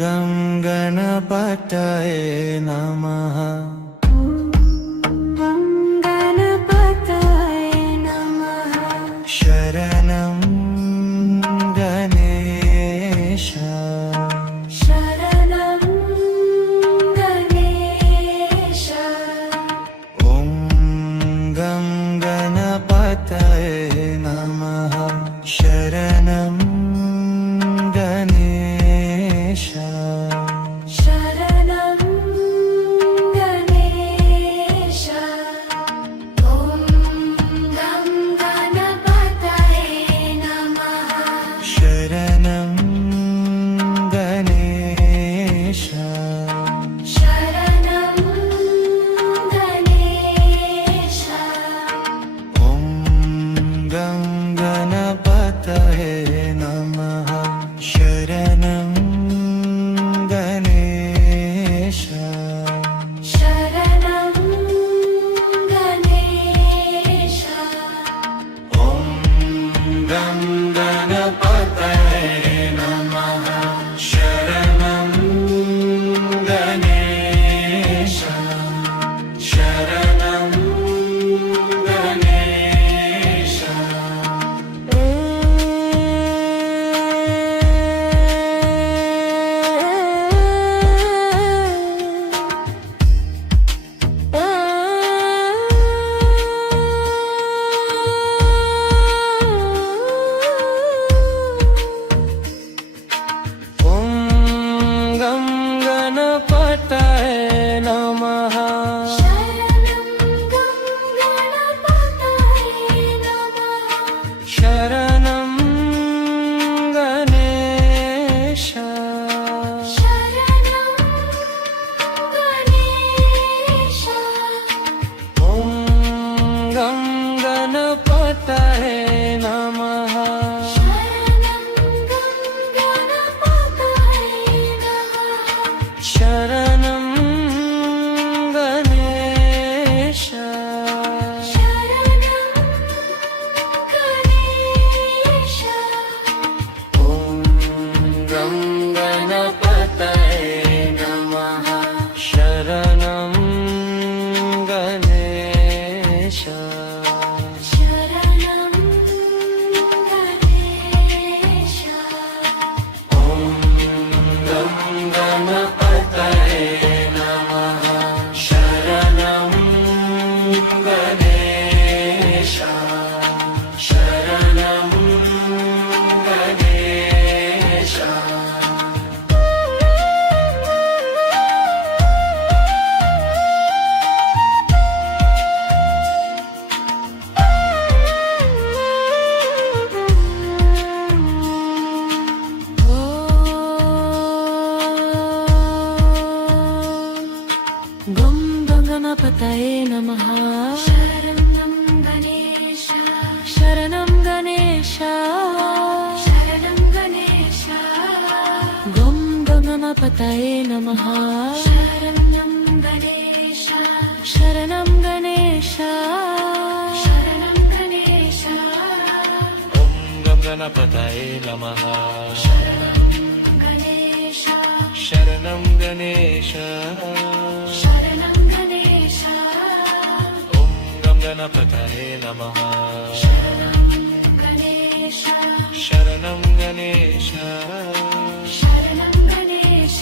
గం గణపతయే నమః. శరణం గణేశ. శరణం గణేశ. ఓం గం గణపతయే నమః. శరణం గణేశ. శరణం గణేశ. ఓం గం గణపతయే నమః. శరణం గణేశ. శరణం గణేశ. ఓం గం గణపతయే నమః. శరణం గణేశ. శరణం గణేశ. ఓం గం గణపతయే నమః. శరణం గణేశ. శరణం గణేశ. ఓం గం గణపతయే నమః. శరణం గం గణపతయే నమః. శరణం గణేశ. శరణం గణేశ. ఓం గం గణపతయే నమః. శరణం గం గణపతయే నమః. శరణం గణేశ. శరణం గణేశ. ఓం గం గణపతయే నమః. శరణం గణేశ. శరణం గణేశ. ఓం గం గణపతయే నమః. శరణం గణేశ. శరణం గణేశ. గం గణపతయే నమః. శరణం గణేశ. శరణం గణేశ. శరణం గణేశ. గం గణపతయే నమః. శరణం గణేశ. శరణం గణేశ. శరణం గణేశ. ఓం గం గణపతయే నమః. గణేశ. శరణం గణేశ. శరణం గణేశ. ఓం గం గణపతయే నమః. గణేశ. శరణం గణేశ. శరణం గణేశ.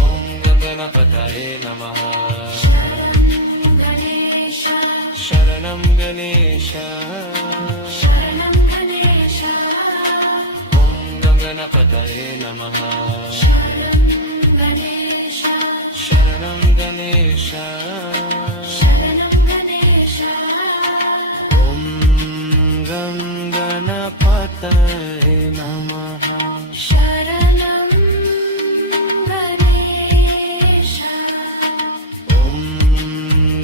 ఓం గం గణపతయే నమః. గణేశ. శరణం గణేశ. శరణం గణేశ. ఓం గం గణపతయే నమః. శరణం గణేశ. శరణం शरणं गणेश शरणं गणेश ॐ गं गणपतये नमः शरणं गणेश ॐ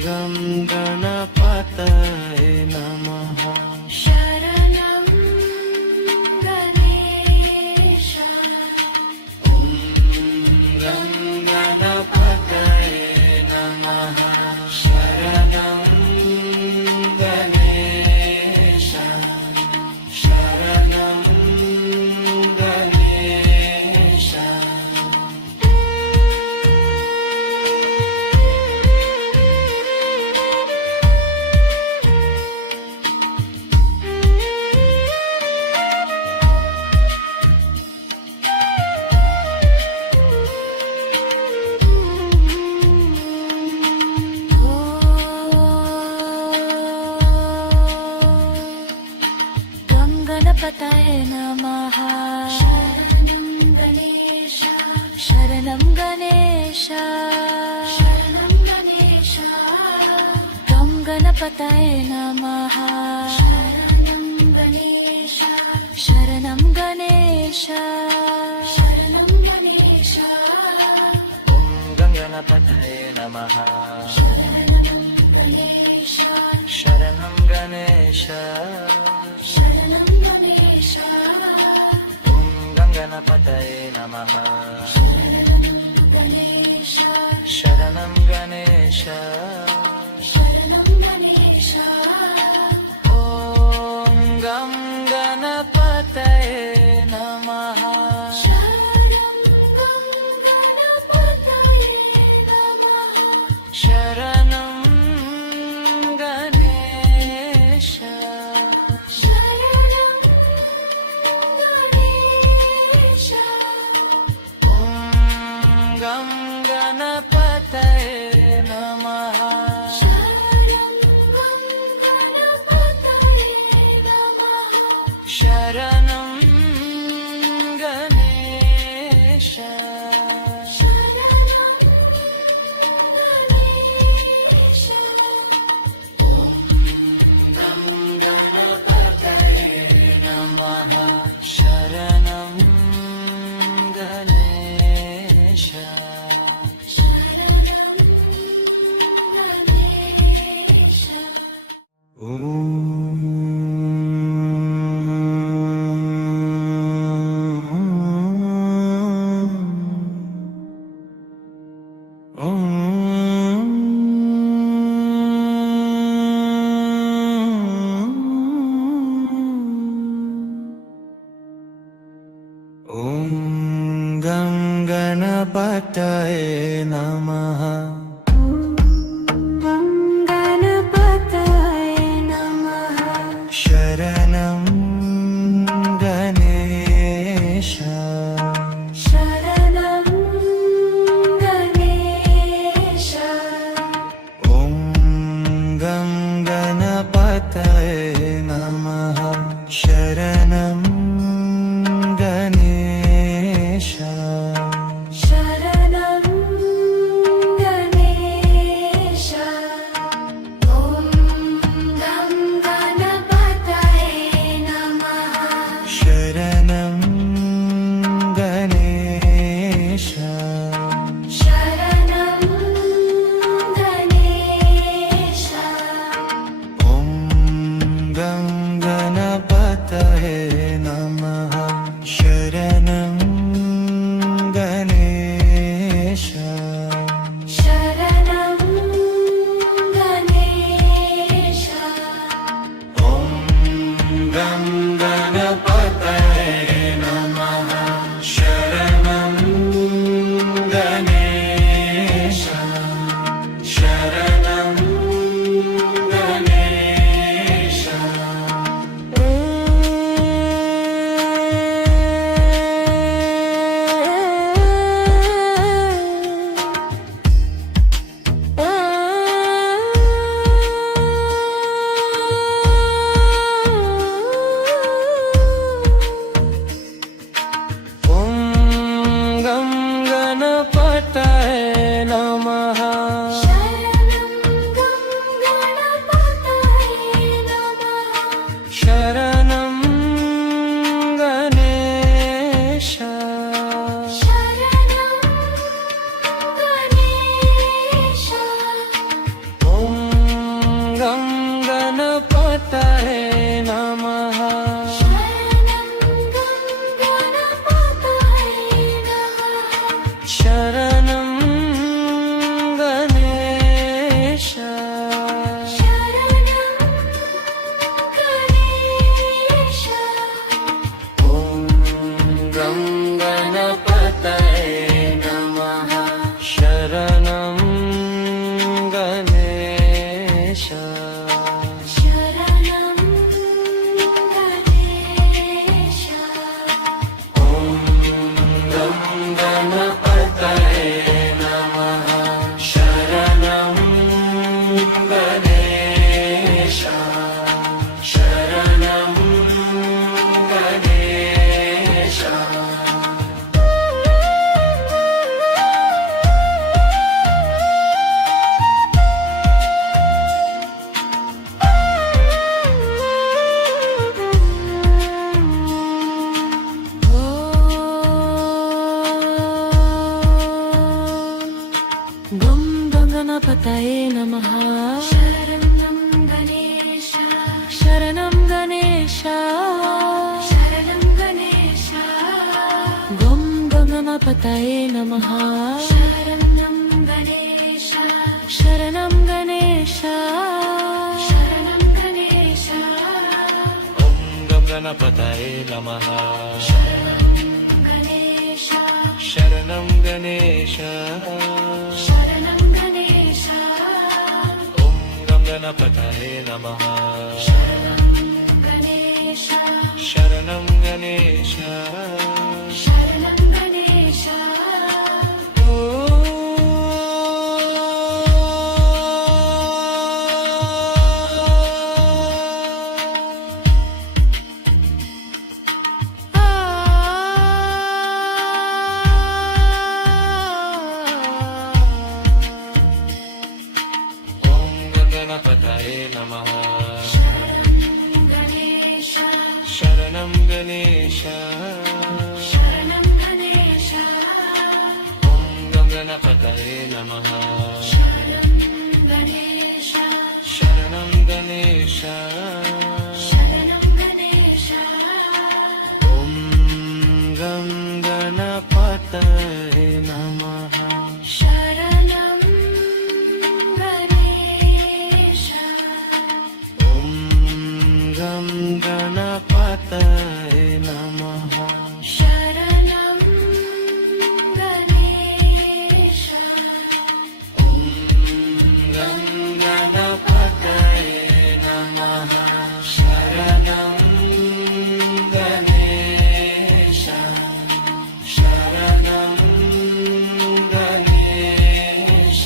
गं गणपतये नमः शरणं गणेश गं गणपतये नमः शरणं गणेश शरणं गणेश गं गणपतये नमः शरणं गणेश शरणं गणेश शरणं गणेश गं गणपतये नमः शरणं गणेश शरणं गणेश शरणं गणेश ॐ गणपतये नमः शरणं गणेश शरणं गणेश शरणं गणेश ॐ गणपतये नमः गणेश शरणं गणेश शरणं गणेश ॐ गं गणपतये नमः शरणं गणपतये नमः शरणं गणेश शरणं गणेश ॐ गं गणपतये नमः शरणं गणपतये नमः शरणं गणेश शरणं गणेश गणपतये नमः शरणं गणेश शरणं गणेश ॐ गं गणपतये नमः गणपतये नमः शरणं गणेश शरणं गणेश ॐ गं गणपतये नमः शरणं गणेश शरणं गणेश गणपतये नमः शरणं गणेश शरणं गणेश ॐ गं गणपतये नमः शरणं गणेश शरणं गणेश గం గణపతయే నమః शरणं गणेश శరణం గణేశ शरणं गणेश గం గణపతయే నమః शरणं गणेश శరణం గణేశ शरणं गणेश ॐ गं गणपतये नमः गणेश शरणं गणेश शरणं गणेश ॐ गं गणपतये नमः गणेश शरणं गणेश शरणं गणेश ॐ गणपतये नमः गणेश शरणं गणेश शरणं गणेश ॐ गणपतये नमः गणेश शरणं गणेश शरणं गणेश ॐ गं गणपतये नमः शरणं गणेश ॐ गं गणपतये नमः शरणं गणेश ॐ गं गणपतये नमः शरणं गणेश शरणं गणेश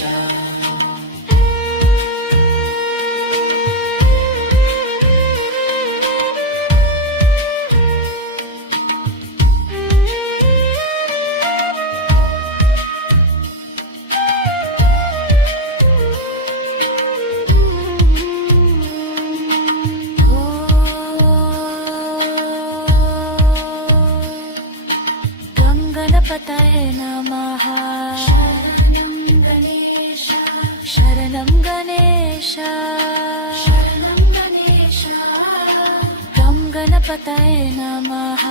గం గణపతయే నమః शरणं गणेश శరణం గణేశ शरणं गणेश గం గణపతయే నమః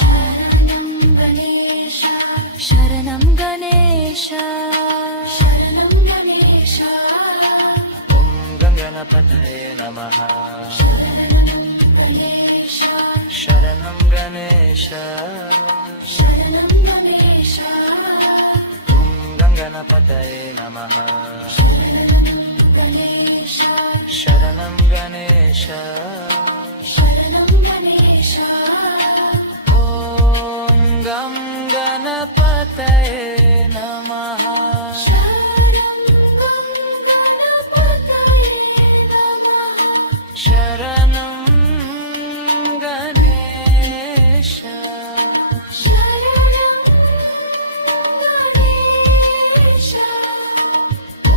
शरणं गणेश శరణం గణేశ शरणं गणेश ॐ गं गणपतये नमः गणेश शरणं गणेश शरणं गणेश ॐ गं गणपतये नमः गणेश शरणं गणेश शरणं गणेश ॐ गं गणपतये नमः शरणं गणपतये नमः शरणं गणेश शरणं गणेश ॐ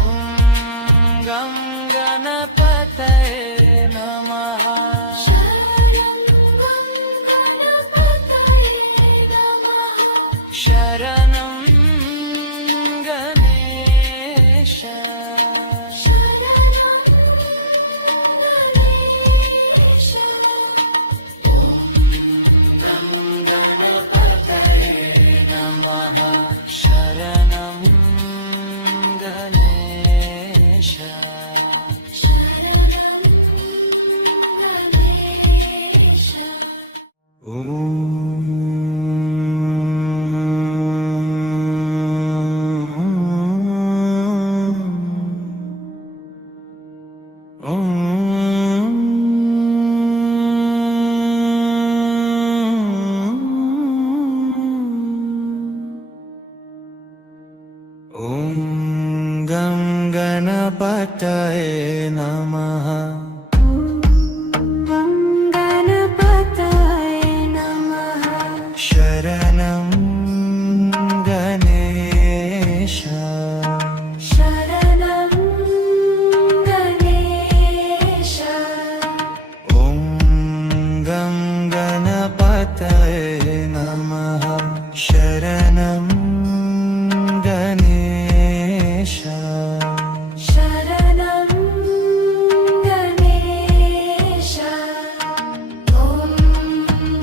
गं गणपतये नमः शरणं गणपतये नमः शरणं गणेश शरणं गणेश गं गणपतये नमः शरणं गणेश शरणं गणेश ॐ ॐ गं गणपतये नमः गणपतये नमः शरणं गणेश शरणं गणेश ॐ गं गणपतये नमः शरणं गणेश शरणं गणेश ॐ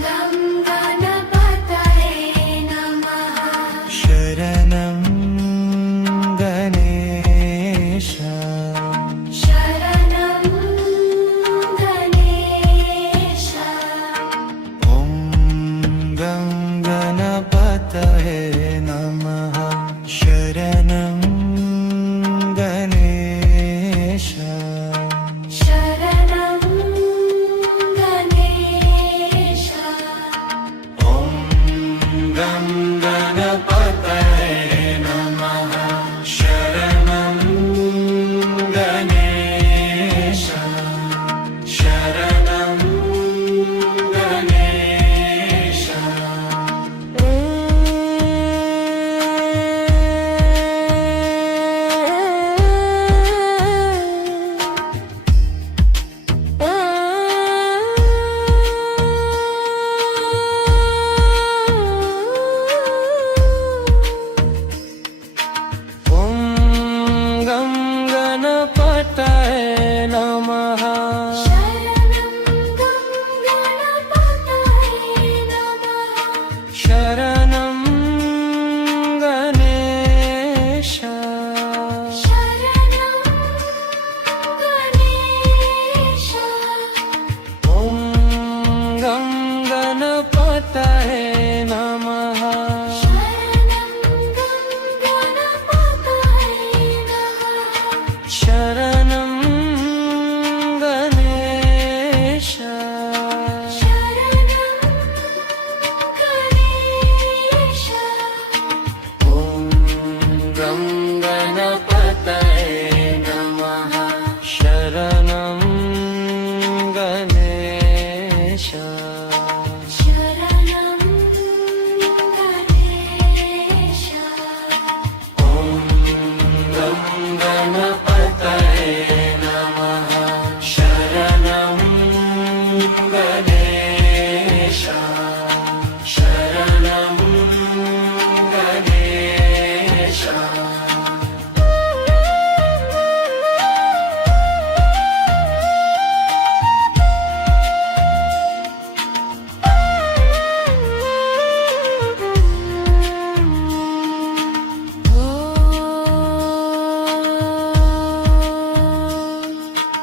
गं गणपतये नमः शरणं गणेश शरणं गणेश ॐ गं गणपतये नमः शरणं गणेश शरणं गणेश ॐ गं गणपतये नमः शरणं गणेश शरणं गणेश ॐ गं गणपतये नमः शरणं गणपतये नमः शरणं गणेश शरणं गणेश ॐ गं गणपतये नमः शरणं गणपतये नमः शरणं गणेश शरणं गणेश ॐ गं गणपतये नमः शरणं गणेश शरणं गणेश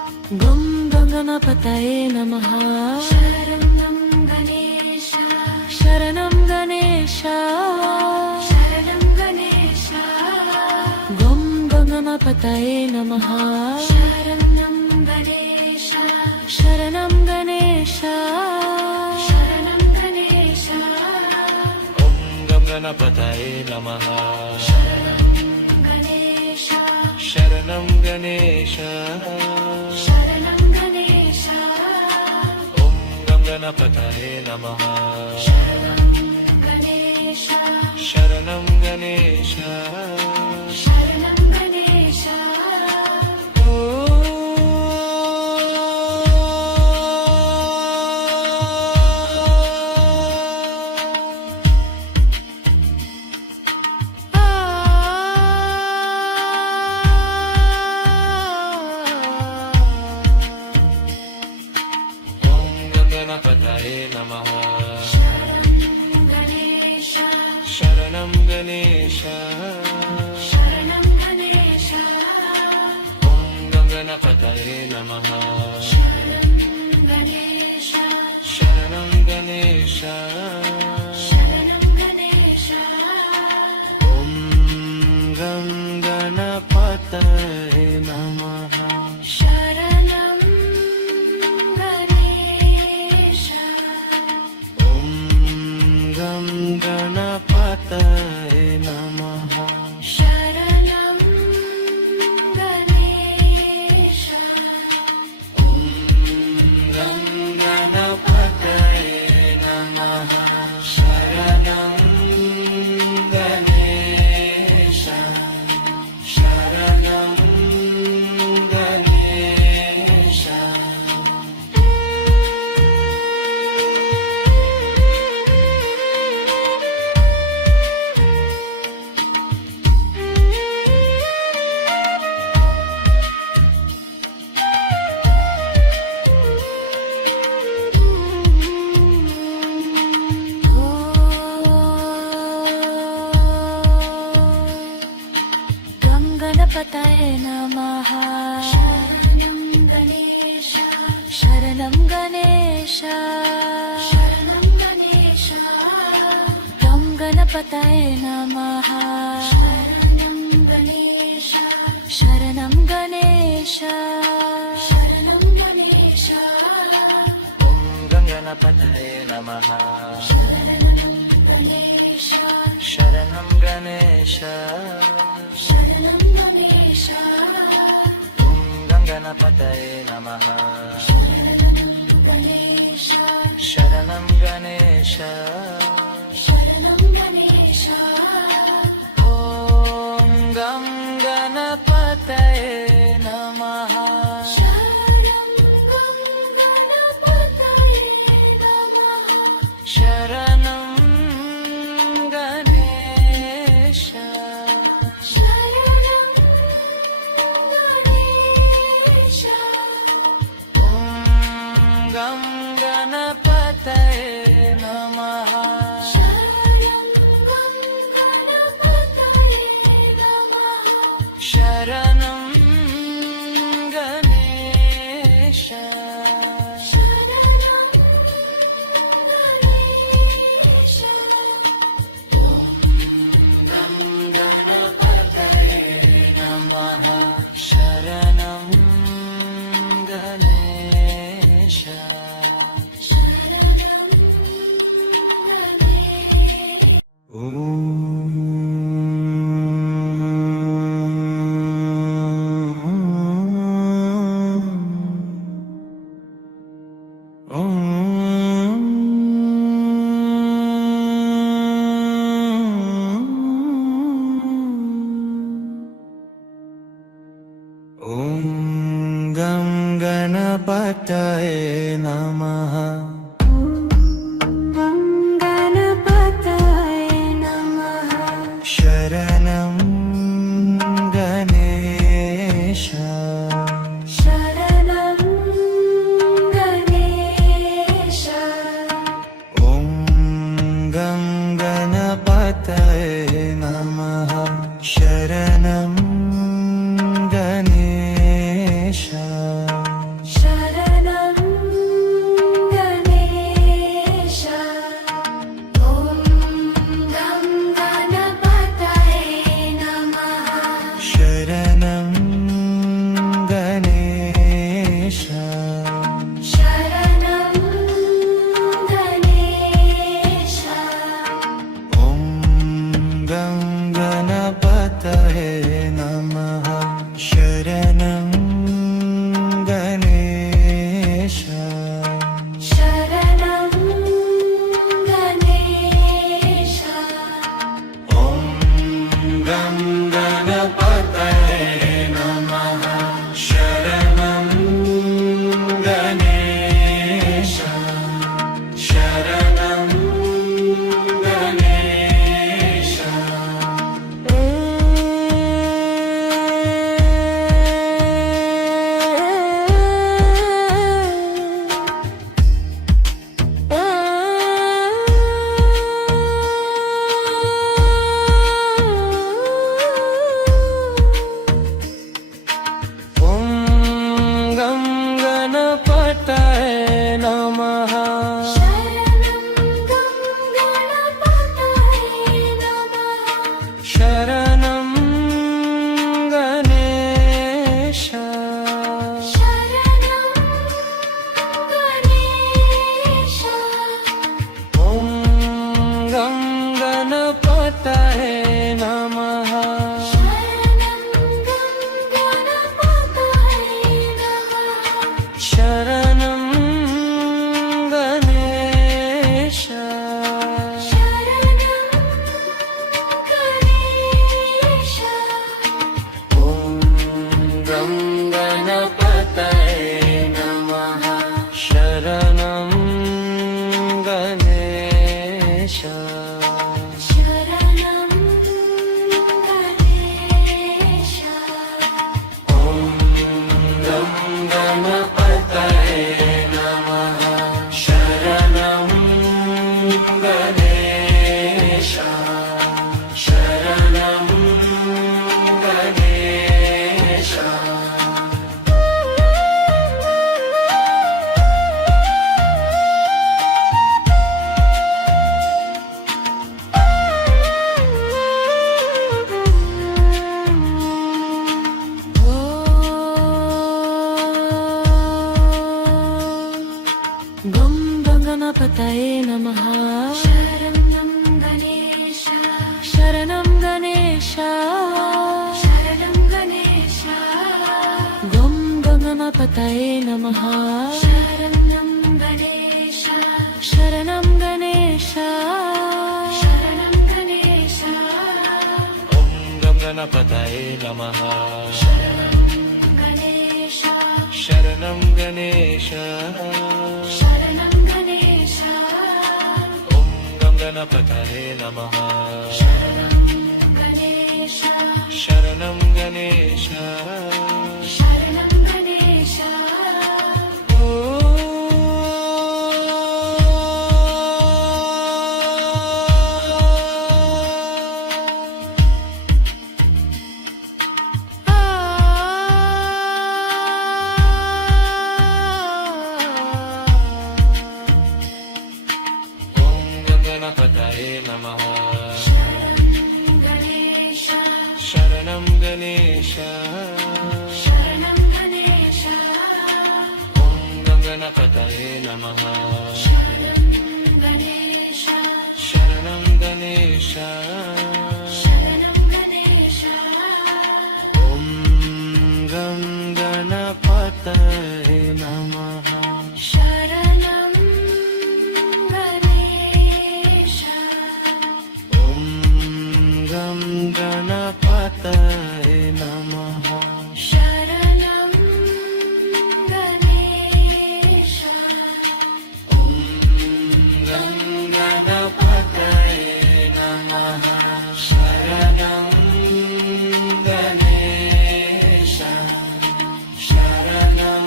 ॐ गं गणपतये नमः शरणं गणेश शरणं गणेश गं गणपतये नमः शरणं गणेश शरणं गणेश शरणं गणेश गं गणपतये नमः शरणं गणेश शरणं गणेश शरणं गणेश ॐ गं गणपतये नमः गणेश शरणं गणेश शरणं गणेश ॐ गं गणपतये नमः गणेश शरणं गणेश शरणं गणेश गणपतये नमः गणेश शरणं गणेश शरणं गणेश ॐ गणपतये नमः गणेश शरणं गणेश शरणं गणेश ॐ गं गणपतये नमः शरणं गणेश ॐ गं गणपतये नमः शरणं गणपतये नमः शरणं गणेश शरणं गणेश शरणं गणेश तं गणपतये नमः शरणं गणेश शरणं गणेश शरणं गणेश ॐ गणपतये नमः गणेश शरणं गणेश शरणं गणेश ॐ गणपतये नमः गणेश शरणं गणेश शरणं गणेश ॐ गं गणपतये नमः शरणं गणपतये नमः शरणं गणेश शरणं गणेश ॐ गं गणपतये नमः शरणं गणपतये नमः शरणं गणेश शरणं गणेश नमः शरणं गणेश शरणं गणेश ॐ गं गणपतये नमः गणपतये नमः शरणं गणेश शरणं गणेश ॐ गं गणपतये नमः शरणं गणेश शरणं गणेश ॐ गं गणपतये नमः शरणं गणेश शरणं गणेश ॐ गं गणपतये नमः शरणं गणेश शरणं गणेश ॐ गं गणपतये नमः शरणं गणेश शरणं गणेश गणपतये नमः शरणं गणेश शरणं गणेश शरणं गणेश ॐ गं गणपतये नमः गणेश शरणं गणेश शरणं गणेश ॐ गं गणपतये नमः गणेश शरणं गणेश शरणं गणेश ॐ गं गणपतये नमः गणेश शरणं गणेश शरणं गणेश ॐ गं गणपतये नमः गणेश शरणं गणेश शरणं गणेश ॐ गं गणपतये नमः शरणं गणेश ॐ गं गणपतये नमः शरणं गणेश ॐ गं गणपतये नमः शरणं गणेश शरणं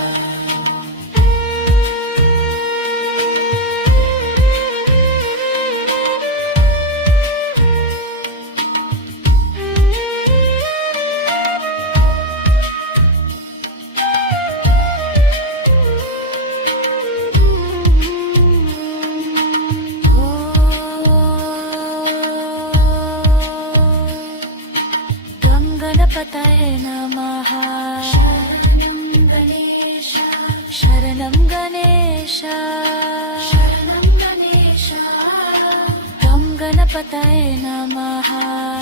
गणेश गं गणपतये नमः शरणं गणेश शरणं गणेश शरणं गणेश गं गणपतये नमः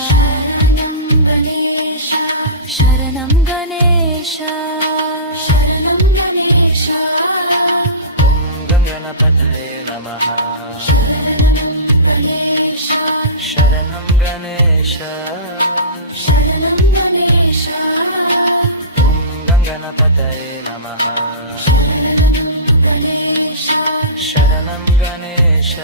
शरणं गणेश शरणं गणेश शरणं गणेश ॐ गं गणपतये नमः गणेश शरणं गणेश शरणं गणेश ॐ गं गणपतये नमः गणेश शरणं गणेश